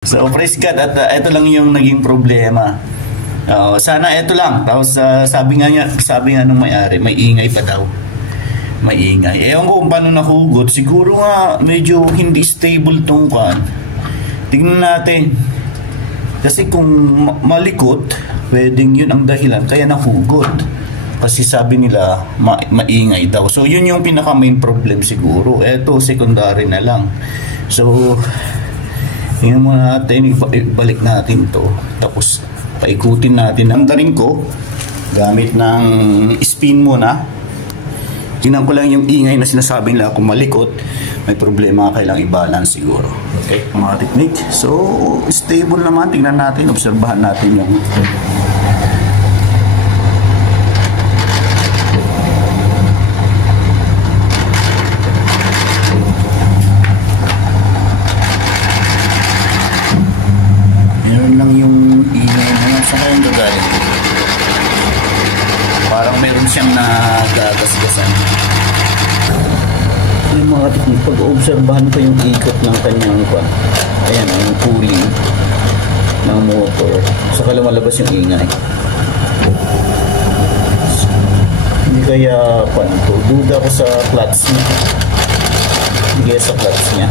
So praise God at ito lang yung naging problema. Sana ito lang. Tapos sabi nga nung may-ari, may ingay pa daw. May ingay. Ewan ko kung paano nahugot. Siguro nga medyo hindi stable tong kan. Tingnan natin. Kasi kung malikot, pwedeng yun ang dahilan. Kaya nahugot. Kasi sabi nila, maingay daw. So yun yung pinaka main problem siguro. Eto, secondary na lang. So, tingnan muna natin. Ibalik natin to. Tapos, paikutin natin. Andarin ko, gamit ng spin muna. Tingnan ko lang yung ingay na sinasabi nila kung malikot, may problema, kailangang i-balance siguro. Okay, mga technique. So, stable naman. Tingnan natin, obserbahan natin yung meron lang yung ingay na saan yung gagaling. Parang meron siyang nagagasgasan. Yung mga technique, pag-obserbahan ko yung ikot ng kanyang ayan, yung pulley ng motor, saka lumalabas yung ingay. Hindi kaya duda ko sa clutch niya. Hindi kaya sa clutch niya.